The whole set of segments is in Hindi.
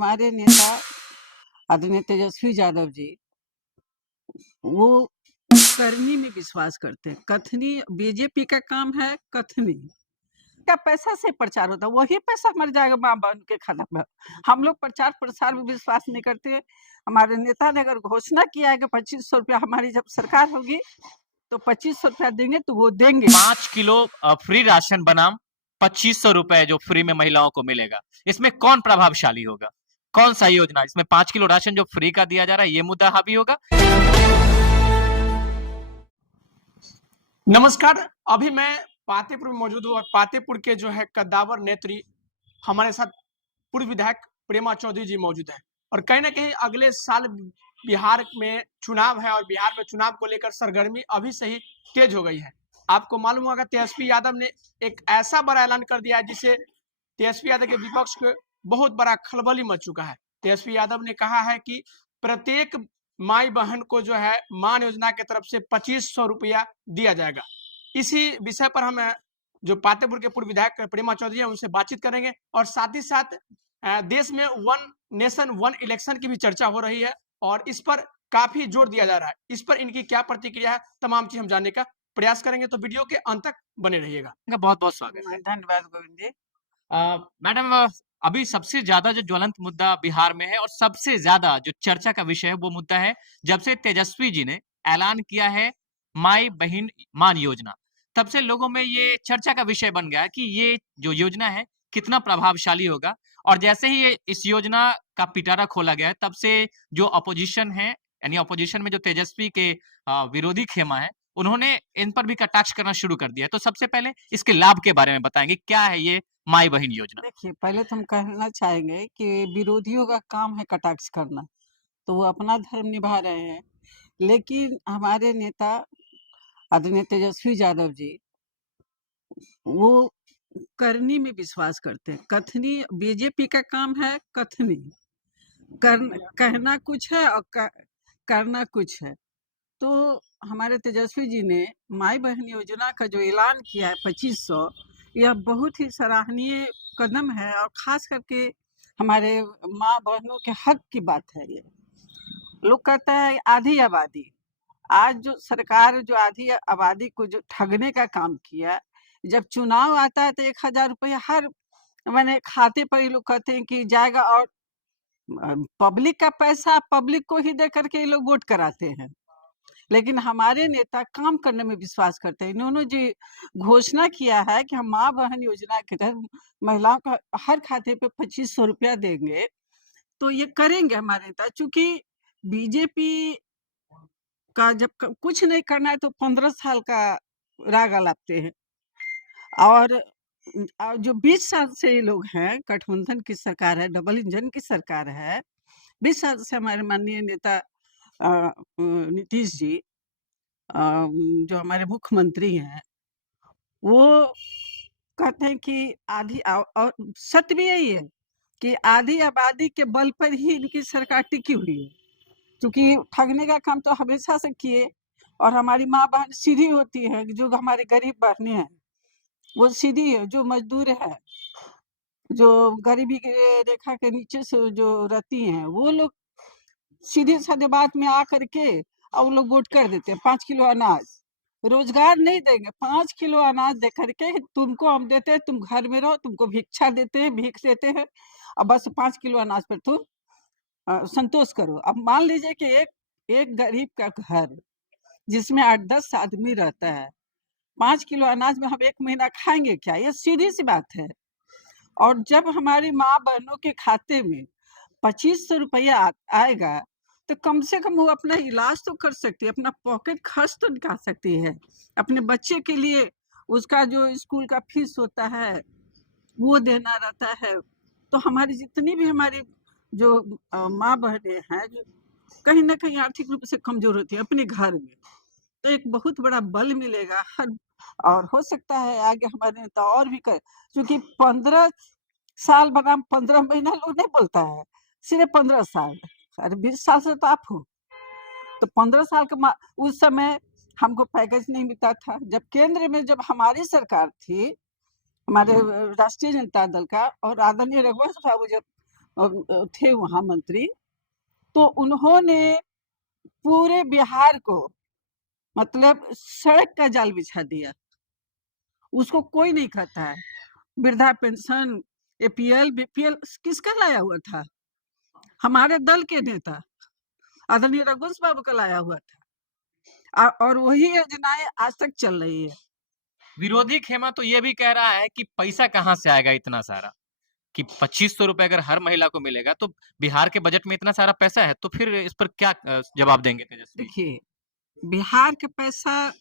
हमारे नेता आदरणीय तेजस्वी यादव जी, वो करनी में विश्वास करते हैं। कथनी बीजेपी का काम है, कथनी का पैसा से प्रचार होता है, वही पैसा मर जाएगा माँ बहन के खाता में। हम लोग प्रचार प्रसार में विश्वास नहीं करते। हमारे नेता ने अगर घोषणा किया है कि 2500 रुपया हमारी जब सरकार होगी तो 2500 रुपया देंगे, तो वो देंगे। 5 किलो फ्री राशन बनाम 2500 रुपए जो फ्री में महिलाओं को मिलेगा, इसमें कौन प्रभावशाली होगा? कौन सा योजना? इसमें 5 किलो राशन जो फ्री का दिया जा रहा है, ये मुद्दा हावी होगा? नमस्कार, अभी मैं पातेपुर में मौजूद हूँ और पातेपुर के जो है कद्दावर नेत्री हमारे साथ पूर्व विधायक प्रेमा चौधरी जी मौजूद हैं। और कहीं ना कहीं अगले साल बिहार में चुनाव है और बिहार में चुनाव को लेकर सरगर्मी अभी से ही तेज हो गई है। आपको मालूम होगा तेजस्वी यादव ने एक ऐसा बड़ा ऐलान कर दिया है जिसे तेजस्वी यादव के विपक्ष को बहुत बड़ा खलबली मच चुका है। तेजस्वी यादव ने कहा है कि प्रत्येक माई बहन को जो है मान योजना की तरफ से 2500 रुपया दिया जाएगा। इसी विषय पर हम जो पातेपुर के पूर्व विधायक प्रेमा चौधरी हैं उनसे बातचीत करेंगे और साथ ही साथ देश में वन नेशन वन इलेक्शन की भी चर्चा हो रही है और इस पर काफी जोर दिया जा रहा है। इस पर इनकी क्या प्रतिक्रिया है, तमाम चीज हम जानने का प्रयास करेंगे, तो वीडियो के अंत तक बने रहिएगा। बहुत बहुत स्वागत है। धन्यवाद गोविंद जी। मैडम, अभी सबसे ज्यादा जो ज्वलंत मुद्दा बिहार में है और सबसे ज्यादा जो चर्चा का विषय है वो मुद्दा है जब से तेजस्वी जी ने ऐलान किया है माई बहन मान योजना, तब से लोगों में ये चर्चा का विषय बन गया कि ये जो योजना है कितना प्रभावशाली होगा। और जैसे ही ये इस योजना का पिटारा खोला गया है, तब से जो अपोजिशन है, यानी अपोजिशन में जो तेजस्वी के विरोधी खेमा है, उन्होंने इन पर भी कटाक्ष करना शुरू कर दिया है। तो सबसे पहले इसके लाभ के बारे में बताएंगे, क्या है ये माई बहन योजना? देखिए, पहले तो हम कहना चाहेंगे कि विरोधियों का काम है कटाक्ष करना, तो वो अपना धर्म निभा रहे हैं। लेकिन हमारे नेता आदरणीय तेजस्वी यादव जी, वो करनी में विश्वास करते हैं। कथनी बीजेपी का काम है, कथनी कहना कुछ है और करना कुछ है। तो हमारे तेजस्वी जी ने माई बहन योजना का जो ऐलान किया है 2500, यह बहुत ही सराहनीय कदम है और खास करके हमारे माँ बहनों के हक की बात है। ये लोग कहता है आधी आबादी, आज जो सरकार जो आधी आबादी को जो ठगने का काम किया, जब चुनाव आता है तो 1000 रुपया हर मैंने खाते पर ही लोग कहते हैं कि जाएगा और पब्लिक का पैसा पब्लिक को ही दे करके ये लोग वोट कराते हैं। लेकिन हमारे नेता काम करने में विश्वास करते हैं। इन्होंने जो घोषणा किया है कि हम माँ बहन योजना के तहत महिलाओं का हर खाते पे 2500 रुपया देंगे, तो ये करेंगे हमारे नेता। चूंकि बीजेपी का जब कुछ नहीं करना है तो 15 साल का राग अलापते हैं। और जो 20 साल से ये लोग हैं, गठबंधन की सरकार है, डबल इंजन की सरकार है। 20 साल से हमारे माननीय नेता नीतीश जी, जो हमारे मुख्यमंत्री हैं, वो कहते हैं कि आधी और सत्य भी यही है कि आधी आबादी के बल पर ही इनकी सरकार टिकी हुई है। क्योंकि ठगने का काम तो हमेशा से किए और हमारी माँ बहन सीधी होती है, जो हमारी गरीब बहनें हैं वो सीधी है, जो मजदूर है, जो गरीबी के रेखा के नीचे से जो रहती हैं, वो लोग सीधे साधे बात में आ करके और वो लोग वोट कर देते हैं। 5 किलो अनाज, रोजगार नहीं देंगे, 5 किलो अनाज दे करके तुमको हम देते हैं, तुम घर में रहो, तुमको भिक्षा देते हैं, भीख देते हैं और बस 5 किलो अनाज पर तुम संतोष करो। अब मान लीजिए कि एक गरीब का घर जिसमें 8-10 आदमी रहता है, 5 किलो अनाज में हम 1 महीना खाएंगे क्या? ये सीधी सी बात है। और जब हमारी माँ बहनों के खाते में 2500 रुपया आएगा, तो कम से कम वो अपना इलाज तो कर सकती है, अपना पॉकेट खर्च तो निकाल सकती है। अपने बच्चे के लिए उसका जो स्कूल का फीस होता है वो देना रहता है। तो हमारी जितनी भी हमारी जो माँ बहनें हैं, जो कहीं ना कहीं आर्थिक रूप से कमजोर होती है अपने घर में, तो एक बहुत बड़ा बल मिलेगा हर। और हो सकता है आगे हमारे नेता और भी कर, क्योंकि 15 साल बनाम 15 महीना लोग नहीं बोलता है, सिर्फ 15 साल। अरे 20 साल से तो आप हो, तो 15 साल का उस समय हमको पैकेज नहीं मिलता था। जब केंद्र में जब हमारी सरकार थी, हमारे राष्ट्रीय जनता दल का, और आदरणीय रघुवंश बाबू जब थे वहाँ मंत्री, तो उन्होंने पूरे बिहार को मतलब सड़क का जाल बिछा दिया। उसको कोई नहीं खाता है। वृद्धा पेंशन, एपीएल, बीपीएल किसका लाया हुआ था? हमारे दल के नेता आदरणीय रघुवंश बाबू का लाया हुआ था, और वही योजनाएं आज तक चल रही है। विरोधी खेमा तो ये भी कह रहा है कि पैसा कहाँ से आएगा इतना सारा, कि 2500 रुपए अगर हर महिला को मिलेगा तो बिहार के बजट में इतना सारा पैसा है, तो फिर इस पर क्या जवाब देंगे तेजस्वी? देखिए, बिहार का पैसा,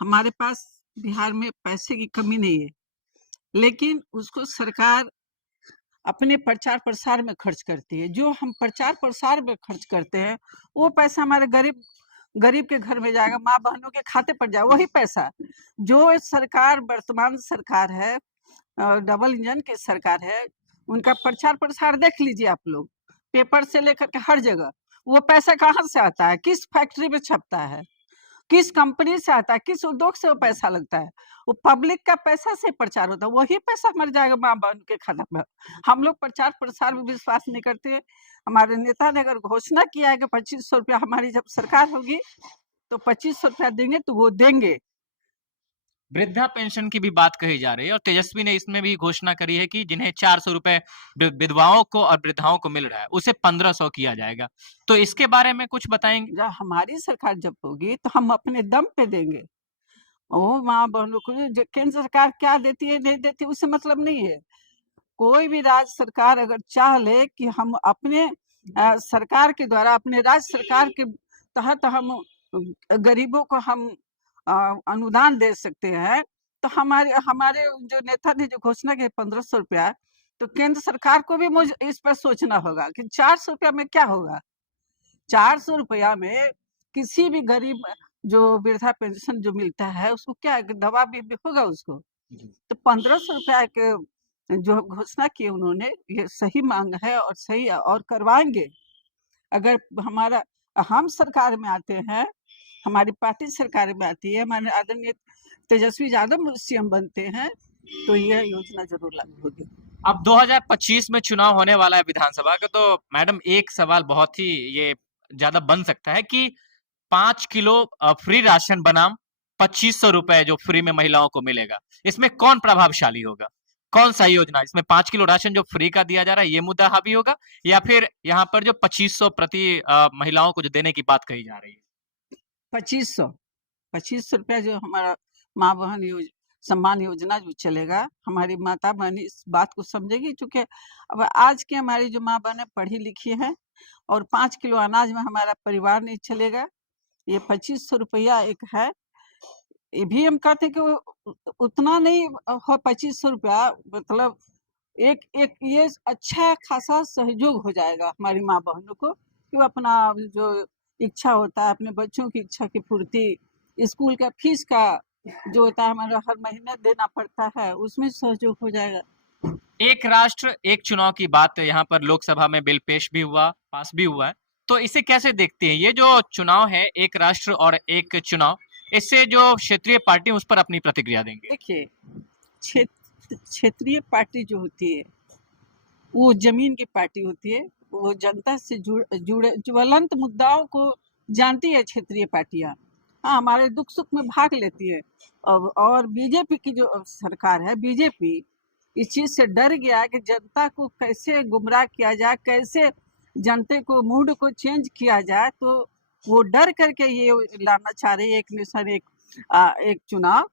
हमारे पास बिहार में पैसे की कमी नहीं है, लेकिन उसको सरकार अपने प्रचार प्रसार में खर्च करती है। जो हम प्रचार प्रसार में खर्च करते हैं वो पैसा हमारे गरीब के घर में जाएगा, माँ बहनों के खाते पर जाएगा। वही पैसा जो सरकार, वर्तमान सरकार है, डबल इंजन की सरकार है, उनका प्रचार प्रसार देख लीजिए आप लोग, पेपर से लेकर के हर जगह। वो पैसा कहाँ से आता है? किस फैक्ट्री में छपता है? किस कंपनी से आता है? किस उद्योग से वो पैसा लगता है? वो पब्लिक का पैसा से प्रचार होता है। वही पैसा मर जाएगा माँ बहन के खाता में। हम लोग प्रचार प्रसार में विश्वास नहीं करते। हमारे नेता ने अगर घोषणा किया है कि 2500 रुपया हमारी जब सरकार होगी तो 2500 रुपया देंगे, तो वो देंगे। वृद्धा पेंशन की भी बात कही जा रही है और तेजस्वी ने इसमें भी घोषणा करी है कि जिन्हें 400 रुपए विधवाओं को और वृद्धाओं को मिल रहा है उसे 1500 किया जाएगा। तो इसके बारे में कुछ बताएंगे? जब हमारी सरकार जब होगी तो हम अपने दम पे देंगे। वो माँ बहनों को केंद्र सरकार क्या देती है नहीं देती उससे मतलब नहीं है। कोई भी राज्य सरकार अगर चाह ले कि हम अपने सरकार के द्वारा, अपने राज्य सरकार के तहत हम गरीबों को हम अनुदान दे सकते हैं, तो हमारे जो नेता ने जो घोषणा की 1500 रुपया, तो केंद्र सरकार को भी इस पर सोचना होगा कि 400 रुपया में क्या होगा। 400 रुपया में किसी भी गरीब जो वृद्धा पेंशन जो मिलता है उसको क्या दवा भी होगा उसको। तो 1500 रुपया के जो घोषणा की उन्होंने, ये सही मांग है और सही और करवाएंगे। अगर हम सरकार में आते हैं, हमारी पार्टी सरकार में आती है, हमारे आदरणीय तेजस्वी यादव सीएम बनते हैं, तो यह योजना जरूर लागू होगी। अब 2025 में चुनाव होने वाला है विधानसभा का, तो मैडम एक सवाल बहुत ही ये ज्यादा बन सकता है कि 5 किलो फ्री राशन बनाम 2500 रुपए जो फ्री में महिलाओं को मिलेगा, इसमें कौन प्रभावशाली होगा? कौन सा योजना इसमें 5 किलो राशन जो फ्री का दिया जा रहा है ये मुद्दा हावी होगा, या फिर यहाँ पर जो 2500 प्रति महिलाओं को जो देने की बात कही जा रही है? 2500 रुपया जो हमारा माँ बहन सम्मान योजना जो चलेगा, हमारी माता बहन इस बात को समझेगी। क्योंकि अब आज की हमारी जो माँ बहनें पढ़ी लिखी हैं और 5 किलो अनाज में हमारा परिवार नहीं चलेगा। ये 2500 रुपया एक है, ये भी हम कहते हैं कि उतना नहीं हो। 2500 रुपया मतलब एक ये अच्छा खासा सहयोग हो जाएगा हमारी माँ बहनों को, कि वो अपना जो इच्छा होता है, अपने बच्चों की इच्छा की पूर्ति, स्कूल का फीस का जो होता है हमारा हर महीने देना पड़ता है, उसमें सहयोग हो जाएगा। एक राष्ट्र एक चुनाव की बात यहाँ पर लोकसभा में बिल पेश भी हुआ, पास भी हुआ है, तो इसे कैसे देखते हैं? ये जो चुनाव है, एक राष्ट्र और एक चुनाव, इससे जो क्षेत्रीय पार्टी उस पर अपनी प्रतिक्रिया देंगे। देखिए, क्षेत्रीय पार्टी जो होती है वो जमीन की पार्टी होती है, वो जनता से जुड़े ज्वलंत मुद्दाओं को जानती है क्षेत्रीय पार्टियां। हाँ, हमारे दुख सुख में भाग लेती है। और बीजेपी की जो सरकार है, बीजेपी इस चीज से डर गया कि जनता को कैसे गुमराह किया जाए, कैसे जनता को मूड को चेंज किया जाए, तो वो डर करके ये लाना चाह रही है एक नेशन एक चुनाव।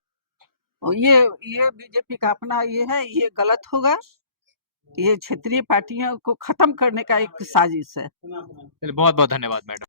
ये बीजेपी का अपना ये है, ये गलत होगा। ये क्षेत्रीय पार्टियों को खत्म करने का एक साजिश है। बहुत बहुत धन्यवाद मैडम।